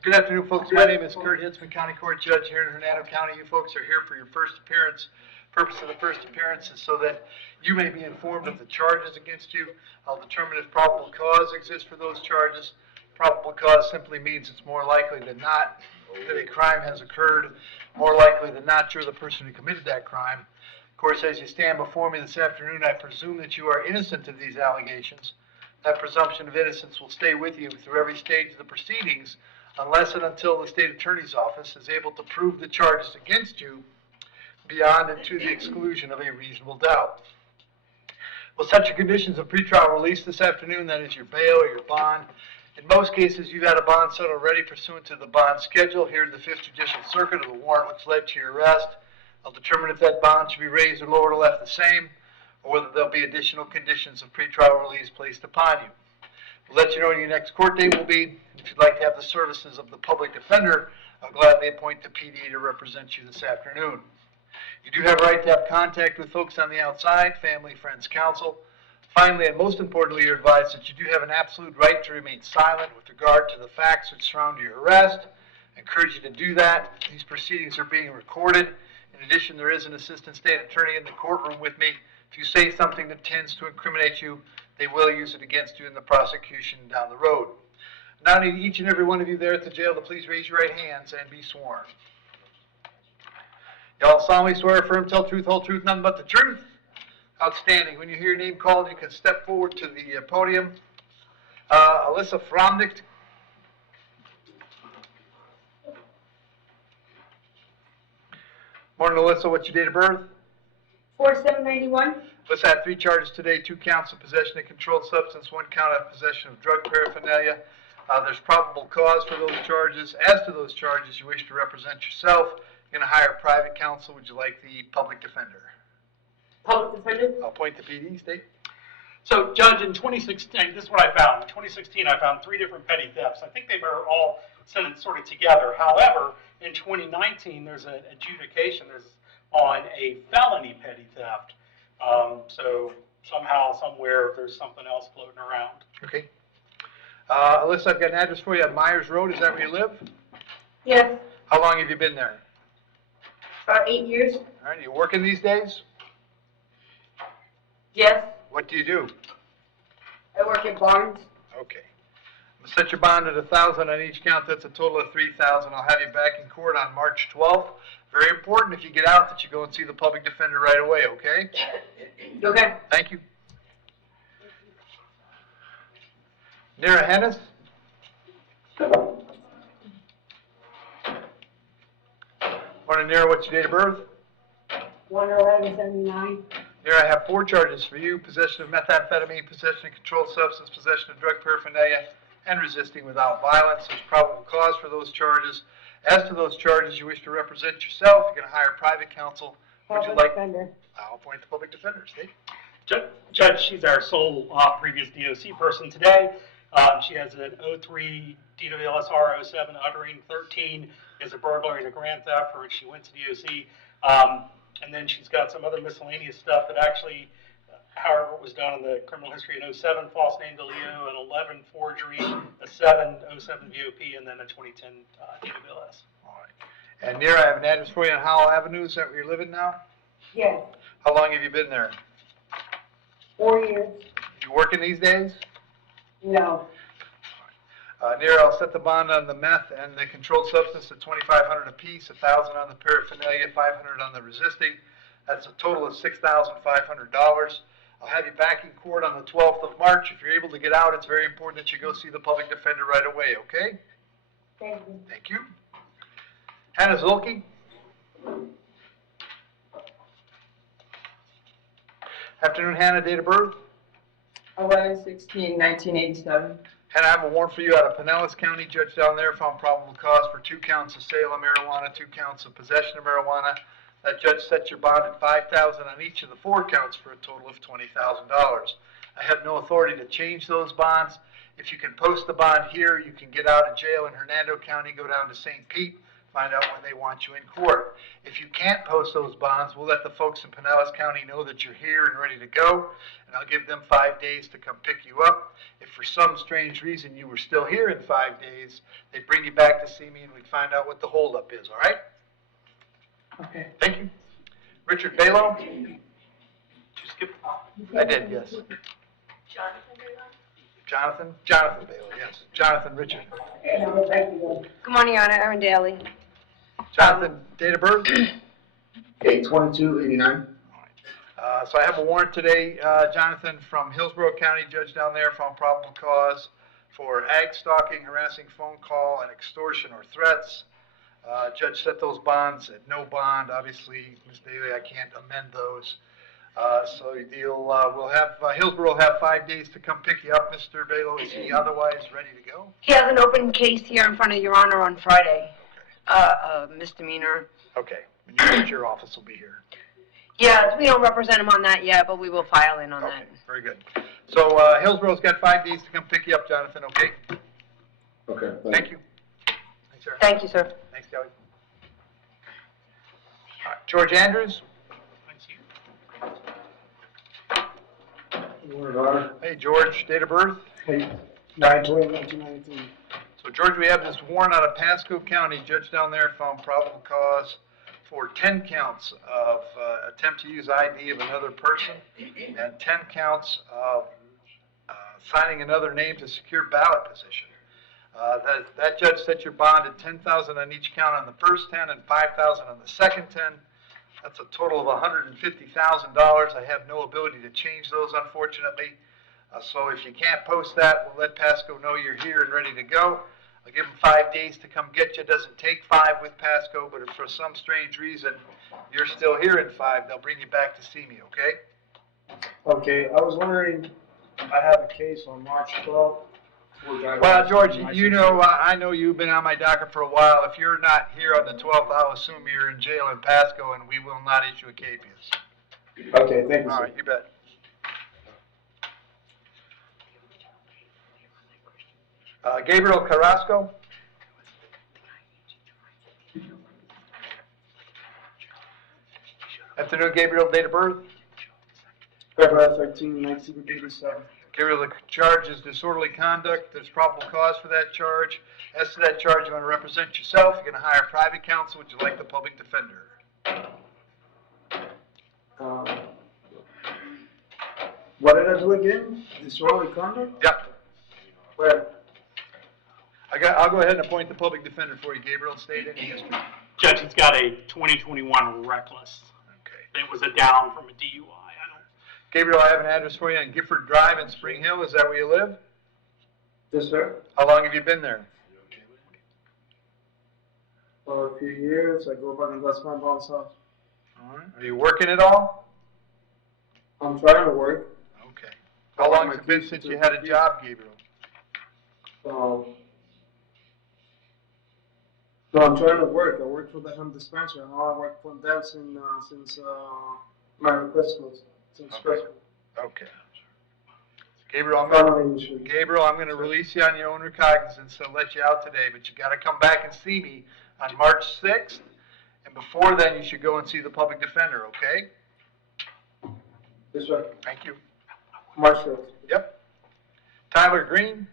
Good afternoon, folks. My name is Kurt Hitzemann, County Court Judge here in Hernando County. You folks are here for your first appearance. Purpose of the first appearance is so that you may be informed of the charges against you. I'll determine if probable cause exists for those charges. Probable cause simply means it's more likely than not that a crime has occurred. More likely than not, you're the person who committed that crime. Of course, as you stand before me this afternoon, I presume that you are innocent of these allegations. That presumption of innocence will stay with you through every stage of the proceedings, unless and until the state attorney's office is able to prove the charges against you beyond and to the exclusion of a reasonable doubt. We'll set your conditions of pretrial release this afternoon. That is your bail or your bond. In most cases, you've had a bond set already pursuant to the bond schedule here in the 5th Judicial Circuit of the warrant which led to your arrest. I'll determine if that bond should be raised or lowered or left the same, or whether there'll be additional conditions of pretrial release placed upon you. We'll let you know when your next court date will be. If you'd like to have the services of the public defender, I'll gladly appoint the PD to represent you this afternoon. You do have a right to have contact with folks on the outside, family, friends, counsel. Finally, and most importantly, you're advised that you do have an absolute right to remain silent with regard to the facts which surround your arrest. I encourage you to do that. These proceedings are being recorded. In addition, there is an assistant state attorney in the courtroom with me. If you say something that tends to incriminate you, they will use it against you in the prosecution down the road. Now I need each and every one of you there at the jail to please raise your right hands and be sworn. Y'all solemnly swear, affirm, tell truth, whole truth, nothing but the truth. Outstanding. When you hear your name called, you can step forward to the podium. Alyssa Fromnicht. Morning, Alyssa. What's your date of birth? 4791. Let's have 3 charges today, 2 counts of possession of controlled substance, 1 count of possession of drug paraphernalia. There's probable cause for those charges. As to those charges, you wish to represent yourself. You're going to hire private counsel. Would you like the public defender? Public defender? I'll appoint the PD, state. So, Judge, in 2016, this is what I found. In 2016, I found 3 different petty thefts. I think they were all sentenced sort of together. However, in 2019, there's an adjudication on a felony petty theft. So somehow, somewhere, there's something else floating around. Okay. Alyssa, I've got an address for you on Myers Road. Is that where you live? Yes. How long have you been there? About 8 years. All right. You working these days? Yes. What do you do? I work at Barnes. Okay. I'm going to set your bond at $1,000 on each count. That's a total of $3,000. I'll have you back in court on March 12th. Very important if you get out that you go and see the public defender right away, okay? Okay. Thank you. Nira Hennis? Morning, Nira. What's your date of birth? 11179. Nira, I have 4 charges for you: possession of methamphetamine, possession of controlled substance, possession of drug paraphernalia, and resisting without violence. There's probable cause for those charges. As to those charges, you wish to represent yourself. You're going to hire private counsel. Would you like? Defender. I'll appoint the public defender. State. Judge, she's our sole previous DOC person today. She has an 03 DWLSR 07 uttering 13 is a burglary and a grand theft for which she went to DOC. And then she's got some other miscellaneous stuff that actually, however, was done in the criminal history in 07, false name to Leo, an 11 forgery, a 07 VOP, and then a 2010 DWLS. All right. And Nira, I have an address for you on Howell Avenue. Is that where you're living now? Yes. How long have you been there? 4 years. You working these days? No. Nira, I'll set the bond on the meth and the controlled substance at $2,500 apiece, $1,000 on the paraphernalia, $500 on the resisting. That's a total of $6,500. I'll have you back in court on the 12th of March. If you're able to get out, it's very important that you go see the public defender right away, okay? Thank you. Thank you. Hannah Zulke. Afternoon, Hannah. Date of birth? 11/16/1987. And I have a warrant for you out of Pinellas County. Judge down there found probable cause for 2 counts of sale of marijuana, 2 counts of possession of marijuana. That judge set your bond at $5,000 on each of the 4 counts for a total of $20,000. I have no authority to change those bonds. If you can post the bond here, you can get out of jail in Hernando County, go down to St. Pete, find out when they want you in court. If you can't post those bonds, we'll let the folks in Pinellas County know that you're here and ready to go, and I'll give them 5 days to come pick you up. If for some strange reason you were still here in 5 days, they'd bring you back to see me and we'd find out what the holdup is, all right? Okay. Thank you. Richard Balo? Did you skip? I did, yes. Jonathan Balo, yes. Jonathan Richard. No, thank you. Good morning, Your Honor, Erin Daly. Jonathan, date of birth? Okay, 2289. So I have a warrant today, Jonathan, from Hillsborough County judge down there, found probable cause for ag stalking, harassing phone call, and extortion or threats. Judge set those bonds at no bond. Obviously, Ms. Daly, I can't amend those. So we'll have, Hillsborough will have 5 days to come pick you up. Mr. Balo, is he otherwise ready to go? He has an open case here in front of Your Honor on Friday, misdemeanor. Okay, and you at your office will be here. Yeah, we don't represent him on that yet, but we will file in on Okay, that. very good. So Hillsborough's got 5 days to come pick you up, Jonathan, okay? Okay, Thank you. Thanks, sir. Thank you, sir. Thanks, Kelly. All right, George Andrews? Hey, George, date of birth? Hey, 9/20/1993. So, George, we have this warrant out of Pasco County. Judge down there found probable cause for 10 counts of attempt to use ID of another person and 10 counts of signing another name to secure ballot position. That judge set your bond at $10,000 on each count on the first 10 and $5,000 on the second 10. That's a total of $150,000. I have no ability to change those, unfortunately. So if you can't post that, we'll let Pasco know you're here and ready to go. I'll give them 5 days to come get you. It doesn't take 5 with Pasco, but if for some strange reason you're still here in 5, they'll bring you back to see me, okay? Okay, I was wondering, I have a case on March 12th. Well, George, you know, I know you've been on my docket for a while. If you're not here on the 12th, I'll assume you're in jail in Pasco, and we will not issue a capias. Okay, thank you, All sir. right, you bet. Gabriel Carrasco? Afternoon, Gabriel, date of birth? February 13, 1987. Gabriel, the charge is disorderly conduct. There's probable cause for that charge. As to that charge, you want to represent yourself. You're going to hire private counsel. Would you like the public defender? What did I do again? Disorderly conduct? Yep. Where? I'll go ahead and appoint the public defender for you, Gabriel. State any history. Judge, he's got a 2021 reckless. Okay. It was a down from a DUI. Gabriel, I have an address for you on Gifford Drive in Spring Hill. Is that where you live? Yes, sir. How long have you been there? For a few years, I go back and that's my boss house. All right. Are you working at all? I'm trying to work. Okay. How long has it been since you had a job, Gabriel? No, I'm trying to work. I work for the home dispensary. I work for them since my request was. Okay. Gabriel, I'm going to release you on your own recognizance and let you out today, but you got to come back and see me on March 6th, and before then you should go and see the public defender, okay? Yes, sir. Thank you. March 6th. Yep. Tyler Green?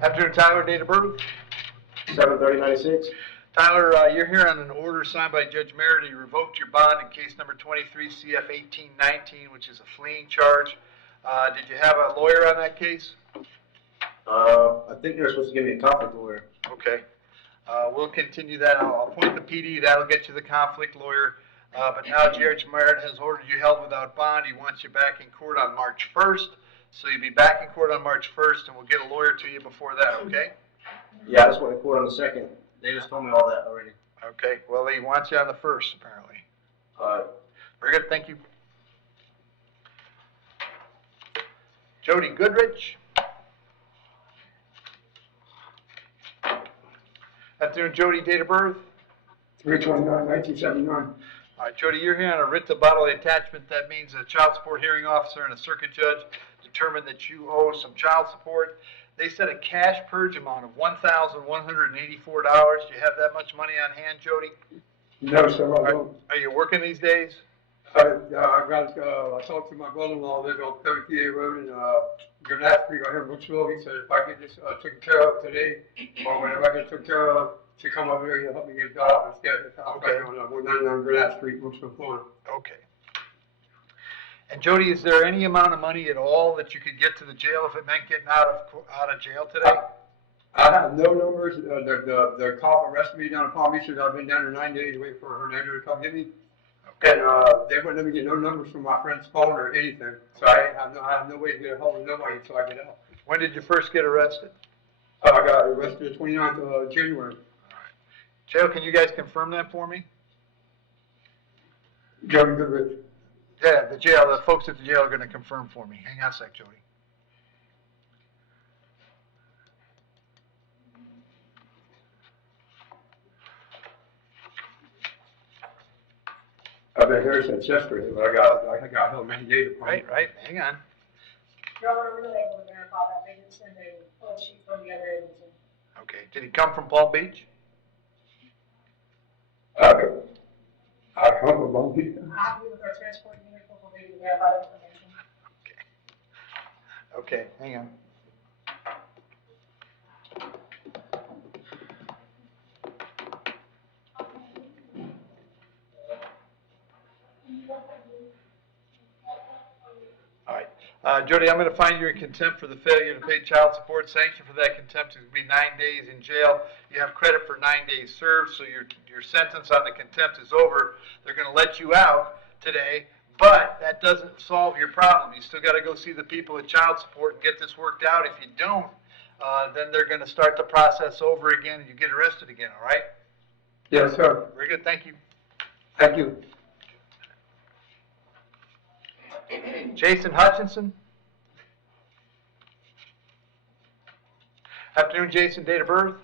Afternoon, Tyler, date of birth? 7/30/96. Tyler, you're here on an order signed by Judge Merritt. He revoked your bond in case number 23 CF 1819, which is a fleeing charge. Did you have a lawyer on that case? I think they're supposed to give me a conflict lawyer. Okay. We'll continue that. I'll appoint the PD. That'll get you the conflict lawyer. But now Judge Merritt has ordered you held without bond. He wants you back in court on March 1st. So you'll be back in court on March 1st, and we'll get a lawyer to you before that, okay? Yeah, I just went to court on the 2nd. They just told me all that already. Okay. Well, he wants you on the 1st, apparently. Very good. Thank you. Jody Goodrich. Afternoon, Jody, date of birth? 3/29/1979. All right, Jody, you're here on a writ to bodily attachment. That means a child support hearing officer and a circuit judge determined that you owe some child support. They set a cash purge amount of $1,184. Do you have that much money on hand, Jody? No, sir, I don't. Are you working these days? I talked to my brother-in-law, lives on 38 Road in, Gannett Street, right here in Brooksville. He said if I get this, taken care of today, or whenever I get it taken care of, to come over here, he'll help me get a job and get this house Okay. back on, 199 Gannett Street, Brooksville, Florida. Okay. And Jody, is there any amount of money at all that you could get to the jail if it meant getting out of jail today? I have no numbers, the cop arrested me down in Palm Beach, I've been down there 9 days waiting for Hernando to come get me. And, they wouldn't let me get no numbers from my friend's phone or anything, so I have no way to get a hold of nobody until I get out. When did you first get arrested? I got arrested the 29th of January. Jail, can you guys confirm that for me? Jody Goodrich. Yeah, the folks at the jail are gonna confirm for me. Hang on a sec, Jody. I've been here since yesterday, but I got held many days. Right, hang on. Y'all were really able to verify that, they didn't send a full sheet from the other agency. Okay, did he come from Palm Beach? I come from Palm Beach. Happy with our transport unit, we'll be able to verify that information. Okay, hang on. All right, Jody, I'm gonna find you in contempt for the failure to pay child support. Sanction for that contempt is gonna be 9 days in jail. You have credit for 9 days served, so your sentence on the contempt is over. They're gonna let you out today, but that doesn't solve your problem. You still gotta go see the people at child support and get this worked out. If you don't, then they're gonna start the process over again and you get arrested again, all right? Yes, sir. Very good, thank you. Thank you. Jason Hutchinson. Afternoon, Jason, date of birth.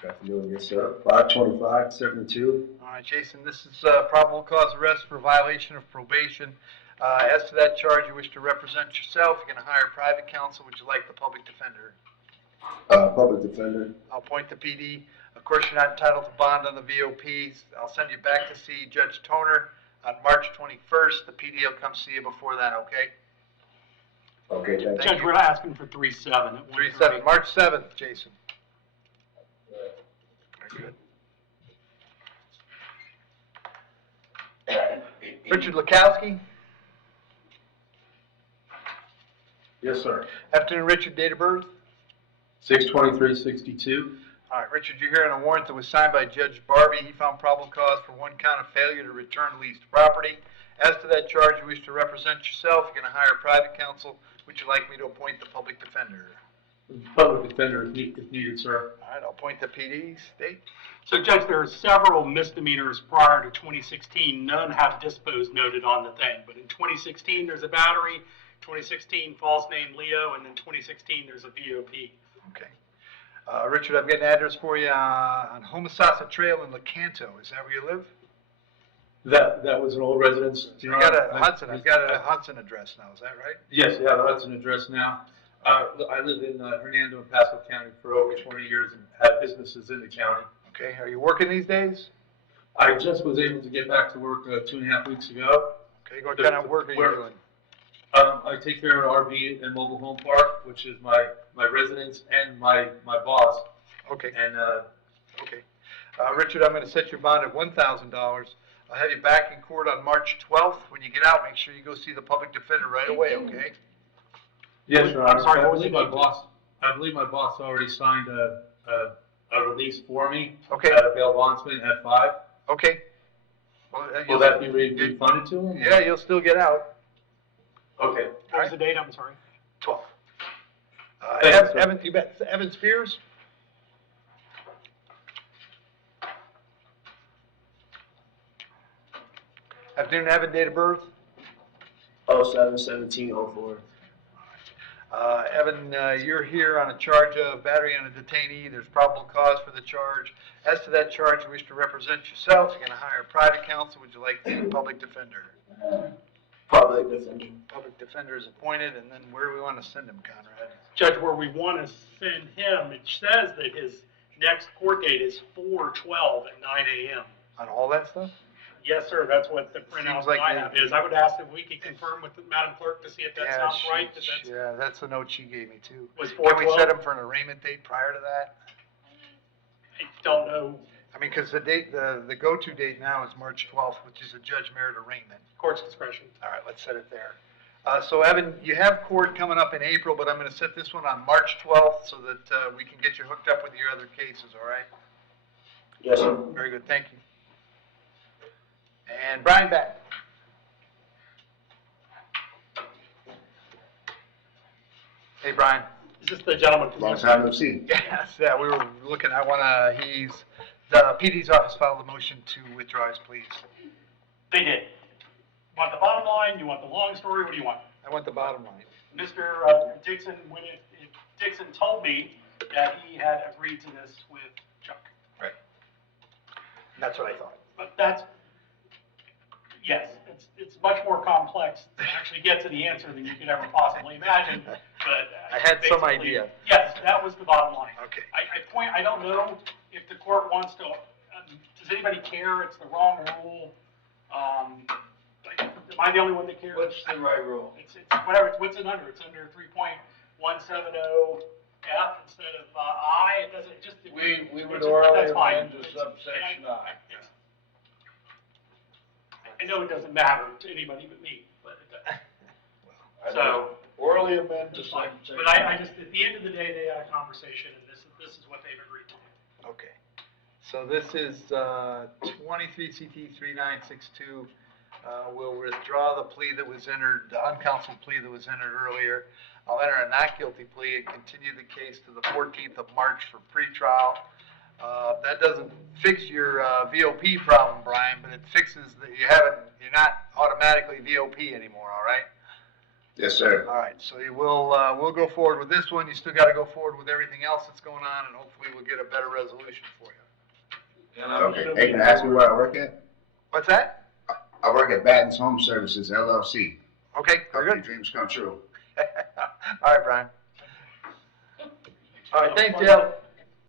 Good afternoon, yes, sir. 5/25/72. All right, Jason, this is probable cause arrest for violation of probation. As to that charge, you wish to represent yourself. You're going to hire private counsel. Would you like the public defender? Public defender. I'll appoint the PD. Of course, you're not entitled to bond on the VOPs. I'll send you back to see Judge Toner on March 21st. The PD will come see you before that, okay? Okay, thank you. Judge, we're asking for 3/7 at 3/7, March 7th, Jason. Very good. Richard Lukowski. Yes, sir. Afternoon, Richard, date of birth. 6/23/62. All right, Richard, you're here on a warrant that was signed by Judge Barbie. He found probable cause for one count of failure to return leased property. As to that charge, you wish to represent yourself. You're going to hire private counsel. Would you like me to appoint the public defender? Public defender if needed, sir. All right, I'll appoint the PD. State. So Judge, there are several misdemeanors prior to 2016. None have disposed noted on the thing, but in 2016, there's a battery, 2016 false name Leo, and then 2016, there's a VOP. Okay. Richard, I've got an address for you on Homosassa Trail in Lecanto. Is that where you live? That was an old residence. I've got a Hudson address now. Is that right? Yes, we have a Hudson address now. I lived in Hernando and Pasco County for over 20 years and had businesses in the county. Okay. Are you working these days? I just was able to get back to work 2.5 weeks ago. Okay. What kind of work are you doing? I take care of an RV and mobile home park, which is my residence and my boss. Okay. And Okay. Richard, I'm going to set your bond at $1,000. I'll have you back in court on March 12th. When you get out, make sure you go see the public defender right away, okay? yes, Your I'm Honor. sorry, I what was believe the my boss. I believe my boss already signed a release for me. Okay. At a bail bondsman at 5. Okay. Well, Will that be refunded to him? Yeah, you'll still get out. Okay. What was the date? I'm sorry. 12th. Thanks, sir. Evan, you bet. Evan Spears? Afternoon, Evan, date of birth? 07/17/04. Evan, you're here on a charge of battery on a detainee. There's probable cause for the charge. As to that charge, you wish to represent yourself. You're going to hire private counsel. Would you like the public defender? Public defender. Public defender is appointed, and then where do we want to send him, Conrad? Judge, where we want to send him, it says that his next court date is 4/12 at 9 a.m. On all that stuff? Yes, sir, that's what the printout Seems like I they- have is. I would ask if we could confirm with the Madam Clerk to see if that Yeah, sounds right, that that's, yeah, that's the note she gave me too. was Can we 4/12? set him for an arraignment date prior to that? I don't know, I mean, because the date, the go-to date now is March 12th, which is a Judge Merit arraignment. court's discretion. All right, let's set it there. So Evan, you have court coming up in April, but I'm going to set this one on March 12th so that we can get you hooked up with your other cases, all right? Yes, sir. Very good, thank you. And Brian back. Hey, Brian. Is this the gentleman from? Long time no see. Yes, yeah, we were looking, the PD's office filed a motion to withdraw his pleas. They did. Want the bottom line, you want the long story, what do you want? I want the bottom line. Mr. Dixon, Dixon told me that he had agreed to this with Chuck. Right. That's what I thought. But that's, yes, it's much more complex to actually get to the answer than you could ever possibly imagine, but. I had some basically, idea. Yes, that was the bottom line. Okay. I don't know if the court wants to, does anybody care? It's the wrong rule. Am I the only one that cares? What's the right rule? It's whatever, what's it under? It's under 3.170 F instead of I, it doesn't, just. We would that's orally fine. amend to subsection I. I know it doesn't matter to anybody but me, but it does. So. Orally amend to It's fine. subsection. But I just, at the end of the day, they had a conversation, and this is what they've agreed to. Okay. So this is 23 CT 3962. We'll withdraw the plea that was entered, the uncounseled plea that was entered earlier. I'll enter a not guilty plea and continue the case to the 14th of March for pretrial. That doesn't fix your VOP problem, Brian, but it fixes that you're not automatically VOP anymore, all right? Yes, sir. All right, so we'll go forward with this one. You still got to go forward with everything else that's going on, and hopefully we'll get a better resolution for you. Okay. Hey, can I ask you where I work at? What's that? I work at Batten's Home Services, LLC. Okay, very Hope your good. dreams come true. All right, Brian. All right, thanks, Jeff.